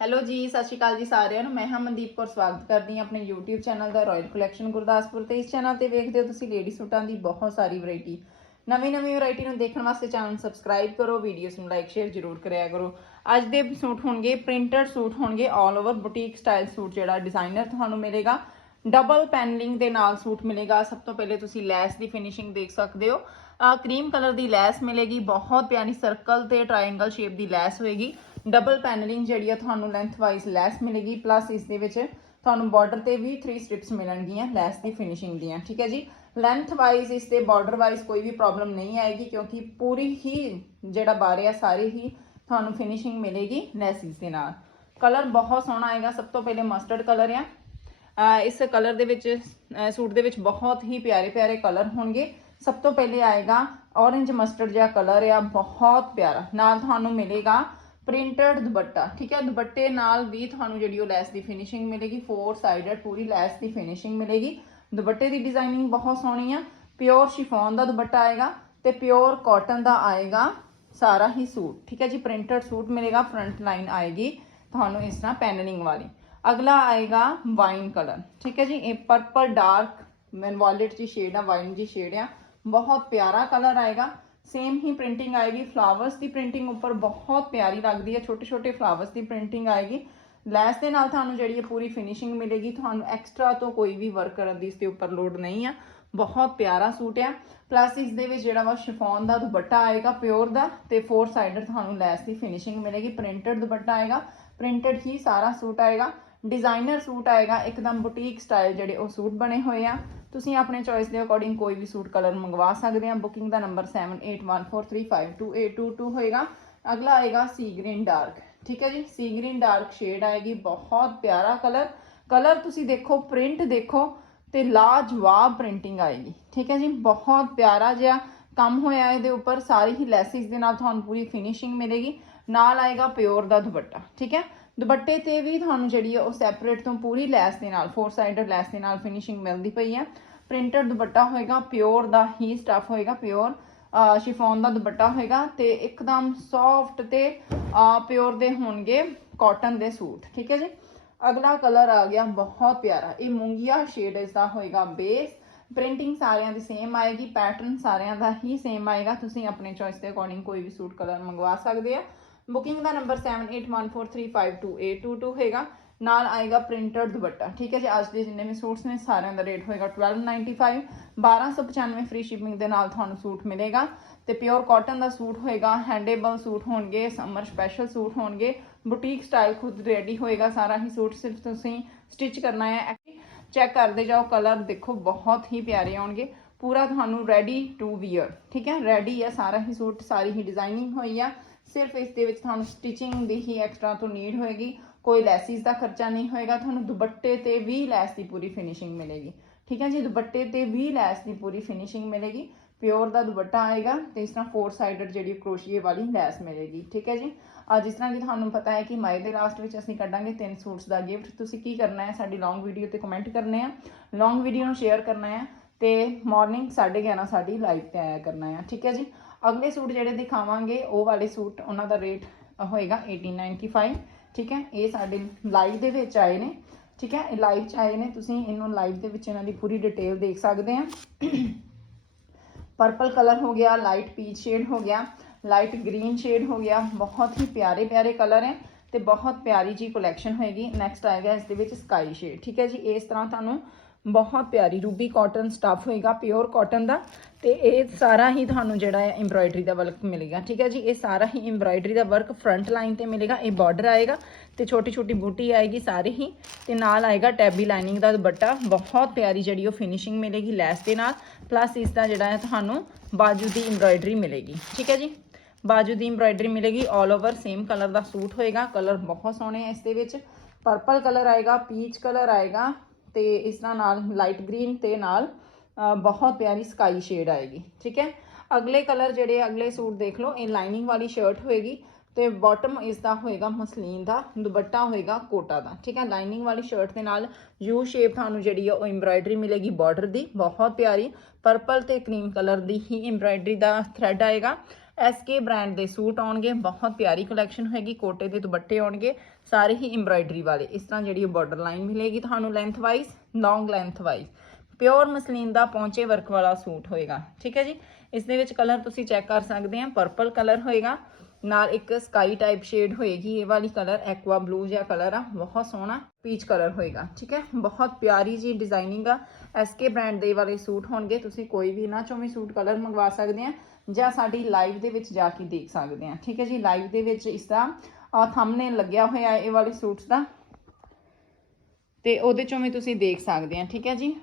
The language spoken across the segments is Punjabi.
ਹੈਲੋ ਜੀ, ਸਤਿ ਸ਼੍ਰੀ ਅਕਾਲ ਜੀ ਸਾਰਿਆਂ ਨੂੰ। ਮੈਂ ਹਾਂ ਮਨਦੀਪ ਕੌਰ, ਸਵਾਗਤ ਕਰਦੀ ਹਾਂ ਆਪਣੇ YouTube ਚੈਨਲ ਦਾ ਰਾਇਲ ਕਲੈਕਸ਼ਨ ਗੁਰਦਾਸਪੁਰ ਤੇ। ਇਸ ਚੈਨਲ ਤੇ ਵੇਖਦੇ ਹੋ ਤੁਸੀਂ ਲੇਡੀ ਸੂਟਾਂ ਦੀ ਬਹੁਤ ਸਾਰੀ ਵੈਰਾਈਟੀ ਨਵੀਂ ਨਵੀਂ ਵੈਰਾਈਟੀ ਨੂੰ ਦੇਖਣ ਵਾਸਤੇ ਚੈਨਲ ਸਬਸਕ੍ਰਾਈਬ ਕਰੋ ਵੀਡੀਓਸ ਨੂੰ ਲਾਈਕ ਸ਼ੇਅਰ ਜ਼ਰੂਰ ਕਰਿਆ ਕਰੋ। ਅੱਜ ਦੇ ਸੂਟ ਹੋਣਗੇ ਪ੍ਰਿੰਟਡ ਸੂਟ ਹੋਣਗੇ 올 ਓਵਰ ਬੁਟੀਕ ਸਟਾਈਲ ਸੂਟ ਜਿਹੜਾ ਡਿਜ਼ਾਈਨਰ ਤੁਹਾਨੂੰ ਮਿਲੇਗਾ। ਡਬਲ ਪੈਨਲਿੰਗ ਦੇ ਨਾਲ ਸੂਟ ਮਿਲੇਗਾ। ਸਭ ਤੋਂ ਪਹਿਲੇ ਤੁਸੀਂ ਲੈਸ ਦੀ ਫਿਨਿਸ਼ਿੰਗ ਦੇਖ ਸਕਦੇ ਹੋ। ਕਰੀਮ ਕਲਰ ਦੀ ਲੈਸ ਮਿਲੇਗੀ। ਬਹੁਤ ਪਿਆਰੀ ਸਰਕਲ ਤੇ ਟ੍ਰਾਇੰਗਲ ਸ਼ੇਪ ਦੀ ਲੈਸ ਹੋਏਗੀ। ਡਬਲ ਪੈਨਲਿੰਗ ਜਿਹੜੀ ਆ ਤੁਹਾਨੂੰ ਲੈਂਥ ਵਾਈਜ਼ ਲੈਸ ਮਿਲੇਗੀ ਪਲੱਸ ਇਸ ਦੇ ਵਿੱਚ ਤੁਹਾਨੂੰ ਬਾਰਡਰ ਤੇ ਵੀ 3 ਸਟ੍ਰਿਪਸ ਮਿਲਣਗੀਆਂ ਲੈਸ ਦੀ ਫਿਨਿਸ਼ਿੰਗ ਦੀਆਂ, ਠੀਕ ਹੈ ਜੀ? ਲੈਂਥ ਵਾਈਜ਼ ਇਸ ਤੇ ਬਾਰਡਰ ਵਾਈਜ਼ ਕੋਈ ਵੀ ਪ੍ਰੋਬਲਮ ਨਹੀਂ ਆਏਗੀ ਕਿਉਂਕਿ ਪੂਰੀ ਹੀ ਜਿਹੜਾ ਬਾਰੇ ਆ, ਸਾਰੇ ਹੀ ਤੁਹਾਨੂੰ ਫਿਨਿਸ਼ਿੰਗ ਮਿਲੇਗੀ ਲੈਸਿਸ ਦੇ ਨਾਲ। ਕਲਰ ਬਹੁਤ ਸੋਹਣਾ ਆਏਗਾ, ਸਭ ਤੋਂ ਪਹਿਲੇ ਮਸਟਰਡ ਕਲਰ ਆ। ਇਸ ਕਲਰ ਦੇ ਵਿੱਚ ਸੂਟ ਦੇ ਵਿੱਚ ਬਹੁਤ ਹੀ ਪਿਆਰੇ ਪਿਆਰੇ ਕਲਰ ਹੋਣਗੇ। ਸਭ ਤੋਂ ਪਹਿਲੇ ਆਏਗਾ orange ਮਸਟਰਡ ਜਿਹਾ ਕਲਰ ਆ, ਬਹੁਤ ਪਿਆਰਾ। ਨਾਲ ਤੁਹਾਨੂੰ ਮਿਲੇਗਾ ਪ੍ਰਿੰਟਡ ਦੁਪੱਟਾ, ਠੀਕ ਹੈ? ਦੁਪੱਟੇ ਨਾਲ ਵੀ ਤੁਹਾਨੂੰ ਜਿਹੜੀ ਉਹ ਲੈਸ ਦੀ ਫਿਨਿਸ਼ਿੰਗ ਮਿਲੇਗੀ ਫੋਰ ਸਾਈਡਡ ਪੂਰੀ ਲੈਸ ਦੀ ਫਿਨਿਸ਼ਿੰਗ ਮਿਲੇਗੀ। ਦੁਪੱਟੇ ਦੀ ਡਿਜ਼ਾਈਨਿੰਗ ਬਹੁਤ ਸੋਹਣੀ ਆ। ਪਿਓਰ ਸ਼ਿਫੋਨ ਦਾ ਦੁਪੱਟਾ ਆਏਗਾ ਤੇ ਪਿਓਰ ਕਾਟਨ ਦਾ ਆਏਗਾ ਸਾਰਾ ਹੀ ਸੂਟ, ਠੀਕ ਹੈ ਜੀ? ਪ੍ਰਿੰਟਡ ਸੂਟ ਮਿਲੇਗਾ ਫਰੰਟ ਲਾਈਨ ਆਏਗੀ ਤੁਹਾਨੂੰ ਇਸ ਤਰ੍ਹਾਂ ਪੈਨਲਿੰਗ ਵਾਲੀ। ਅਗਲਾ ਆਏਗਾ ਵਾਈਨ ਕਲਰ ਠੀਕ ਹੈ ਜੀ? ਇਹ ਪਰਪਲ ਡਾਰਕ ਮੈਨ ਵਾਇਲਟ ਜੀ ਸ਼ੇਡ ਆ ਵਾਈਨ ਜੀ ਸ਼ੇਡ ਆ। ਬਹੁਤ ਪਿਆਰਾ ਕਲਰ ਆਏਗਾ। ਸੇਮ ਹੀ ਪ੍ਰਿੰਟਿੰਗ ਆਏਗੀ ਫਲਾਵਰਸ ਦੀ ਪ੍ਰਿੰਟਿੰਗ ਉੱਪਰ ਬਹੁਤ ਪਿਆਰੀ ਲੱਗਦੀ ਹੈ ਛੋਟੇ ਛੋਟੇ ਫਲਾਵਰਸ ਦੀ ਪ੍ਰਿੰਟਿੰਗ ਆਏਗੀ। ਲੈਸ ਦੇ ਨਾਲ ਤੁਹਾਨੂੰ ਜਿਹੜੀ ਇਹ ਪੂਰੀ ਫਿਨਿਸ਼ਿੰਗ ਮਿਲੇਗੀ, ਤੁਹਾਨੂੰ ਐਕਸਟਰਾ ਤੋਂ ਕੋਈ ਵੀ ਵਰਕ ਕਰਨ ਦੀ ਇਸ ਦੇ ਉੱਪਰ ਲੋਡ ਨਹੀਂ ਆ। ਬਹੁਤ ਪਿਆਰਾ ਸੂਟ ਆ। ਪਲੱਸ ਇਸ ਦੇ ਵਿੱਚ ਜਿਹੜਾ ਵਾ ਸ਼ਿਫੋਨ ਦਾ ਦੁਪੱਟਾ ਆਏਗਾ ਪਿਓਰ ਦਾ, ਤੇ ਫੋਰ ਸਾਈਡਡ ਤੁਹਾਨੂੰ ਲੈਸ ਦੀ ਫਿਨਿਸ਼ਿੰਗ ਮਿਲੇਗੀ ਪ੍ਰਿੰਟਡ ਦੁਪੱਟਾ ਆਏਗਾ ਪ੍ਰਿੰਟਡ ਹੀ ਸਾਰਾ ਸੂਟ ਆਏਗਾ। ਡਿਜ਼ਾਈਨਰ ਸੂਟ ਆਏਗਾ, ਇੱਕਦਮ ਬੁਟੀਕ ਸਟਾਈਲ ਜਿਹੜੇ ਉਹ ਸੂਟ ਬਣੇ ਹੋਏ ਆ। ਤੁਸੀਂ ਆਪਣੇ ਚੋਇਸ ਦੇ ਅਕੋਰਡਿੰਗ ਕੋਈ ਵੀ ਸੂਟ ਕਲਰ ਮੰਗਵਾ ਸਕਦੇ ਆ। ਬੁਕਿੰਗ ਦਾ ਨੰਬਰ 7814352222 ਹੋਏਗਾ। ਅਗਲਾ ਆਏਗਾ ਸੀ ਗ੍ਰੀਨ ਡਾਰਕ ਠੀਕ ਹੈ ਜੀ? ਸੀ ਗ੍ਰੀਨ ਡਾਰਕ ਸ਼ੇਡ ਆਏਗੀ, ਬਹੁਤ ਪਿਆਰਾ ਕਲਰ ਕਲਰ ਤੁਸੀਂ ਦੇਖੋ ਪ੍ਰਿੰਟ ਦੇਖੋ ਤੇ ਲਾਜਵਾਬ ਪ੍ਰਿੰਟਿੰਗ ਆਏਗੀ। ਠੀਕ ਹੈ ਜੀ? ਬਹੁਤ ਪਿਆਰਾ ਜਿਹਾ ਕੰਮ ਹੋਇਆ ਇਹਦੇ ਉੱਪਰ। ਸਾਰੀ ਹੀ ਲੈਸਿਸ ਦੇ ਨਾਲ ਤੁਹਾਨੂੰ ਪੂਰੀ ਫਿਨਿਸ਼ਿੰਗ ਮਿਲੇਗੀ। ਨਾਲ ਆਏਗਾ ਪਿਓਰ ਦਾ ਦੁਪੱਟਾ। ਠੀਕ ਹੈ? ਦੁਪੱਟੇ ਤੇ ਵੀ ਤੁਹਾਨੂੰ ਜਿਹੜੀ ਹੈ ਉਹ ਸੈਪਰੇਟ ਤੋਂ ਪੂਰੀ ਲੈਸ ਦੇ ਨਾਲ ਫੋਰ ਸਾਈਡਡ ਲੈਸ ਦੇ ਨਾਲ ਫਿਨਿਸ਼ਿੰਗ ਮਿਲਦੀ ਪਈ ਹੈ ਪ੍ਰਿੰਟਡ ਦੁਪੱਟਾ ਹੋਏਗਾ ਪਿਓਰ ਦਾ ਹੀ ਸਟਫ ਹੋਏਗਾ ਪਿਓਰ ਸ਼ਿਫੋਨ ਦਾ ਦੁਪੱਟਾ ਹੋਏਗਾ ਤੇ ਇੱਕਦਮ ਸੌਫਟ ਤੇ ਪਿਓਰ ਦੇ ਹੋਣਗੇ ਕਾਟਨ ਦੇ ਸੂਟ, ਠੀਕ ਹੈ ਜੀ? ਅਗਲਾ ਕਲਰ ਆ ਗਿਆ ਬਹੁਤ ਪਿਆਰਾ, ਇਹ ਮੂੰਗੀਆ ਸ਼ੇਡ ਇਸ ਦਾ ਹੋਏਗਾ ਬੇਸ ਪ੍ਰਿੰਟਿੰਗ ਸਾਰਿਆਂ ਦੀ ਸੇਮ ਆਏਗੀ ਪੈਟਰਨ ਸਾਰਿਆਂ ਦਾ ਹੀ ਸੇਮ ਆਏਗਾ, ਤੁਸੀਂ ਆਪਣੇ ਚੋਇਸ ਦੇ ਅਕੋਰਡਿੰਗ ਕੋਈ ਵੀ ਸੂਟ ਕਲਰ ਮੰਗਵਾ ਸਕਦੇ ਆ। ਬੁਕਿੰਗ ਦਾ ਨੰਬਰ 7814352222 ਹੈਗਾ ਨਾਲ ਆਏਗਾ ਪ੍ਰਿੰਟਡ ਦੁਪੱਟਾ। ਠੀਕ ਹੈ ਜੀ, ਅੱਜ ਦੇ ਜਿੰਨੇ ਵੀ ਸੂਟਸ ਨੇ, ਸਾਰਿਆਂ ਦਾ ਰੇਟ ਹੋਏਗਾ 1295 1295 ਫ੍ਰੀ ਸ਼ਿਪਿੰਗ ਦੇ ਨਾਲ ਤੁਹਾਨੂੰ ਸੂਟ ਮਿਲੇਗਾ। ਤੇ ਪਿਓਰ ਕਾਟਨ ਦਾ ਸੂਟ ਹੋਏਗਾ ਹੈਂਡੇਬਲ ਸੂਟ ਹੋਣਗੇ ਸਮਰ ਸਪੈਸ਼ਲ ਸੂਟ ਹੋਣਗੇ। ਬੁਟੀਕ ਸਟਾਈਲ ਖੁਦ ਰੈਡੀ ਹੋਏਗਾ ਸਾਰਾ ਹੀ ਸੂਟ, ਸਿਰਫ ਤੁਸੀਂ ਸਟਿਚ ਕਰਨਾ ਹੈ। ਚੈੱਕ ਕਰਦੇ ਜਾਓ ਕਲਰ ਦੇਖੋ, ਬਹੁਤ ਹੀ ਪਿਆਰੇ ਆਉਣਗੇ। ਪੂਰਾ ਤੁਹਾਨੂੰ ਰੈਡੀ ਟੂ ਵੀਅਰ ਠੀਕ ਹੈ ਰੈਡੀ ਹੈ, ਸਾਰਾ ਹੀ ਸੂਟ, ਸਾਰੀ ਹੀ ਡਿਜ਼ਾਈਨਿੰਗ ਹੋਈ ਆ। ਸਿਰਫ ਇਸ ਦੇ ਵਿੱਚ ਤੁਹਾਨੂੰ ਸਟਿਚਿੰਗ ਦੀ ਹੀ ਐਕਸਟਰਾ ਤੋਂ ਨੀਡ ਹੋਏਗੀ। ਕੋਈ ਲੈਸਿਸ ਦਾ ਖਰਚਾ ਨਹੀਂ ਹੋਏਗਾ, ਤੁਹਾਨੂੰ ਦੁਪੱਟੇ ਤੇ ਵੀ ਲੈਸ ਦੀ ਪੂਰੀ ਫਿਨਿਸ਼ਿੰਗ ਮਿਲੇਗੀ। ਠੀਕ ਹੈ ਜੀ, ਦੁਪੱਟੇ ਤੇ ਵੀ ਲੈਸ ਦੀ ਪੂਰੀ ਫਿਨਿਸ਼ਿੰਗ ਮਿਲੇਗੀ। ਪਿਓਰ ਦਾ ਦੁਪੱਟਾ ਆਏਗਾ ਤੇ ਇਸ ਤਰ੍ਹਾਂ ਫੋਰ ਸਾਈਡਡ ਜਿਹੜੀ ਕਰੋਸ਼ੀਏ ਵਾਲੀ ਲੈਸ ਮਿਲੇਗੀ। ਠੀਕ ਹੈ ਜੀ? ਆ ਜਿਸ ਤਰ੍ਹਾਂ ਕਿ ਤੁਹਾਨੂੰ ਪਤਾ ਹੈ ਕਿ ਮਾਈ ਦੇ ਲਾਸਟ ਵਿੱਚ ਅਸੀਂ ਕੱਢਾਂਗੇ ਤਿੰਨ ਸੂਟਸ ਦਾ ਗਿਫਟ ਤੁਸੀਂ ਕੀ ਕਰਨਾ ਹੈ? ਸਾਡੀ ਲੌਂਗ ਵੀਡੀਓ ਤੇ ਕਮੈਂਟ ਕਰਨੇ ਆ ਲੌਂਗ ਵੀਡੀਓ ਨੂੰ ਸ਼ੇਅਰ ਕਰਨਾ ਹੈ ਤੇ ਮਾਰਨਿੰਗ 11:30 ਸਾਡੀ ਲਾਈਵ ਤੇ ਆਇਆ ਕਰਨਾ ਹੈ। ਠੀਕ ਹੈ ਜੀ? ਅਗਲੇ ਸੂਟ ਜਿਹੜੇ ਦਿਖਾਵਾਂਗੇ, ਉਹ ਵਾਲੇ ਸੂਟ ਉਹਨਾਂ ਦਾ ਰੇਟ ਹੋਏਗਾ 1895 ਠੀਕ ਹੈ? ਇਹ ਸਾਡੇ ਲਾਈਵ ਦੇ ਵਿੱਚ ਆਏ ਨੇ, ਠੀਕ ਹੈ? ਇਹ ਲਾਈਵ ਚ ਆਏ ਨੇ, ਤੁਸੀਂ ਇਹਨੂੰ ਲਾਈਵ ਦੇ ਵਿੱਚ ਇਹਨਾਂ ਦੀ ਪੂਰੀ ਡਿਟੇਲ ਦੇਖ ਸਕਦੇ ਆ। ਪਰਪਲ ਕਲਰ ਹੋ ਗਿਆ ਲਾਈਟ ਪੀਚ ਸ਼ੇਡ ਹੋ ਗਿਆ ਲਾਈਟ ਗ੍ਰੀਨ ਸ਼ੇਡ ਹੋ ਗਿਆ, ਬਹੁਤ ਹੀ ਪਿਆਰੇ ਪਿਆਰੇ ਕਲਰ ਹੈ ਤੇ ਬਹੁਤ ਪਿਆਰੀ ਜੀ ਕਲੈਕਸ਼ਨ ਹੋਏਗੀ। ਨੈਕਸਟ ਆਏਗਾ ਇਸ ਦੇ ਵਿੱਚ ਸਕਾਈ ਸ਼ੇਡ ਠੀਕ ਹੈ ਜੀ? ਇਸ ਤਰ੍ਹਾਂ ਤੁਹਾਨੂੰ ਬਹੁਤ ਪਿਆਰੀ ਰੂਬੀ ਕਾਟਨ ਸਟਫ ਹੋਏਗਾ ਪਿਓਰ ਕਾਟਨ ਦਾ, ਤੇ ਇਹ ਸਾਰਾ ਹੀ ਤੁਹਾਨੂੰ ਜਿਹੜਾ ਹੈ ਐਮਬ੍ਰਾਇਡਰੀ ਦਾ ਵਰਕ ਮਿਲੇਗਾ, ਠੀਕ ਹੈ ਜੀ? ਇਹ ਸਾਰਾ ਹੀ ਐਮਬ੍ਰਾਇਡਰੀ ਦਾ ਵਰਕ ਫਰੰਟ ਲਾਈਨ ਤੇ ਮਿਲੇਗਾ, ਇਹ ਬਾਰਡਰ ਆਏਗਾ, ਤੇ ਛੋਟੀ ਛੋਟੀ ਬੂਟੀ ਆਏਗੀ ਸਾਰੇ ਹੀ, ਤੇ ਨਾਲ ਆਏਗਾ ਟੈਬੀ ਲਾਈਨਿੰਗ ਦਾ ਦੁਪੱਟਾ, ਬਹੁਤ ਪਿਆਰੀ ਜਿਹੜੀ ਉਹ ਫਿਨਿਸ਼ਿੰਗ ਮਿਲੇਗੀ ਲੈਸ ਦੇ ਨਾਲ ਪਲੱਸ ਇਸ ਦਾ ਜਿਹੜਾ ਹੈ ਤੁਹਾਨੂੰ ਬਾਜੂ ਦੀ ਐਮਬ੍ਰਾਇਡਰੀ ਮਿਲੇਗੀ, ਠੀਕ ਹੈ ਜੀ? ਬਾਜੂ ਦੀ ਐਮਬ੍ਰਾਇਡਰੀ ਮਿਲੇਗੀ 올 ਓਵਰ ਸੇਮ ਕਲਰ ਦਾ ਸੂਟ ਹੋਏਗਾ ਕਲਰ ਬਹੁਤ ਸੋਹਣੇ ਆ ਇਸ ਦੇ ਵਿੱਚ ਪਰਪਲ ਕਲਰ ਆਏਗਾ ਪੀਚ ਕਲਰ ਆਏਗਾ ਤੇ ਇਸ ਤਰ੍ਹਾਂ ਨਾਲ ਲਾਈਟ ਗ੍ਰੀਨ ਤੇ ਨਾਲ ਬਹੁਤ ਪਿਆਰੀ ਸਕਾਈ ਸ਼ੇਡ ਆਏਗੀ, ਠੀਕ ਹੈ? ਅਗਲੇ ਕਲਰ ਜਿਹੜੇ ਅਗਲੇ ਸੂਟ ਦੇਖ ਲਓ, ਇਹ ਲਾਈਨਿੰਗ ਵਾਲੀ ਸ਼ਰਟ ਹੋਏਗੀ ਤੇ ਬਾਟਮ ਇਸ ਦਾ ਹੋਏਗਾ ਮਸਲੀਨ ਦਾ, ਦੁਪੱਟਾ ਹੋਏਗਾ ਕੋਟਾ ਦਾ, ਠੀਕ ਹੈ? ਲਾਈਨਿੰਗ ਵਾਲੀ ਸ਼ਰਟ ਦੇ ਨਾਲ ਯੂ ਸ਼ੇਪ ਤੁਹਾਨੂੰ ਜਿਹੜੀ ਆ ਉਹ ਐਮਬ੍ਰਾਇਡਰੀ ਮਿਲੇਗੀ ਬਾਰਡਰ ਦੀ, ਬਹੁਤ ਪਿਆਰੀ। ਪਰਪਲ ਤੇ ਕਰੀਮ ਕਲਰ ਦੀ ਹੀ ਐਮਬ੍ਰਾਇਡਰੀ ਦਾ ਥ੍ਰੈਡ ਆਏਗਾ। ਐਸਕੇ ਬ੍ਰਾਂਡ ਦੇ ਸੂਟ ਆਉਣਗੇ, ਬਹੁਤ ਪਿਆਰੀ ਕਲੈਕਸ਼ਨ ਹੋਏਗੀ, ਕੋਟੇ ਦੇ ਦੁਪੱਟੇ ਆਉਣਗੇ, ਸਾਰੇ ਹੀ ਐਮਬ੍ਰਾਇਡਰੀ ਵਾਲੇ। ਇਸ ਤਰ੍ਹਾਂ ਜਿਹੜੀ ਬਾਰਡਰ ਲਾਈਨ ਮਿਲੇਗੀ ਤੁਹਾਨੂੰ length wise long length wise pure muslin ਦਾ ਪੌਂਚੇ ਵਰਕ ਵਾਲਾ ਸੂਟ ਹੋਏਗਾ, ਠੀਕ ਹੈ ਜੀ? ਇਸ ਦੇ ਵਿੱਚ ਕਲਰ ਤੁਸੀਂ ਚੈੱਕ ਕਰ ਸਕਦੇ ਆ ਪਰਪਲ ਕਲਰ ਹੋਏਗਾ। ਨਾਲ ਇੱਕ ਸਕਾਈ ਟਾਈਪ ਸ਼ੇਡ ਹੋਏਗੀ, ਇਹ ਵਾਲੀ ਕਲਰ ਐਕਵਾ ਬਲੂ ਜਿਹਾ ਕਲਰ ਆ, ਬਹੁਤ ਸੋਹਣਾ ਪੀਚ ਕਲਰ ਹੋਏਗਾ, ਠੀਕ ਹੈ? ਬਹੁਤ ਪਿਆਰੀ ਜੀ ਡਿਜ਼ਾਈਨਿੰਗ ਆ। ਐਸਕੇ ਬ੍ਰਾਂਡ ਦੇ ਵਾਲੇ ਸੂਟ ਹੋਣਗੇ, ਤੁਸੀਂ ਕੋਈ ਵੀ ਨਾ ਵੀ ਸੂਟ ਕਲਰ ਮੰਗਵਾ ਸਕਦੇ ਆ। ਜਾਂ ਸਾਡੀ ਲਾਈਵ ਦੇ ਵਿੱਚ ਜਾ ਕੇ ਦੇਖ ਸਕਦੇ ਆ ਠੀਕ ਹੈ ਜੀ? ਲਾਈਵ ਦੇ ਵਿੱਚ ਇਸ ਦਾ ਥੰਬਨੇਲ ਲੱਗਿਆ ਹੋਇਆ ਇਹ ਵਾਲੇ ਸੂਟਸ ਦਾ। ਤੇ ਉਹਦੇ ਚੋਂ ਵੀ ਤੁਸੀਂ ਦੇਖ ਸਕਦੇ ਆ ਠੀਕ ਹੈ ਜੀ?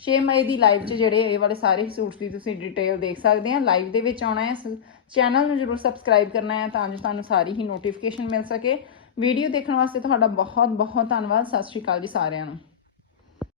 6 ਮਈ ਦੀ ਲਾਈਵ 'ਚ ਜਿਹੜੇ ਇਹ ਵਾਲੇ ਸਾਰੇ ਸੂਟਸ ਦੀ ਤੁਸੀਂ ਡਿਟੇਲ ਦੇਖ ਸਕਦੇ ਆ ਲਾਈਵ ਦੇ ਵਿੱਚ ਆਉਣਾ ਹੈ। ਚੈਨਲ ਨੂੰ ਜਰੂਰ ਸਬਸਕ੍ਰਾਈਬ ਕਰਨਾ ਹੈ ਤਾਂ ਜੋ ਤੁਹਾਨੂੰ ਸਾਰੀ ਹੀ ਨੋਟੀਫਿਕੇਸ਼ਨ ਮਿਲ ਸਕੇ। ਵੀਡੀਓ ਦੇਖਣ ਵਾਸਤੇ ਤੁਹਾਡਾ ਬਹੁਤ ਬਹੁਤ ਧੰਨਵਾਦ। ਸਤਿ ਸ਼੍ਰੀ ਅਕਾਲ ਜੀ ਸਾਰਿਆਂ ਨੂੰ।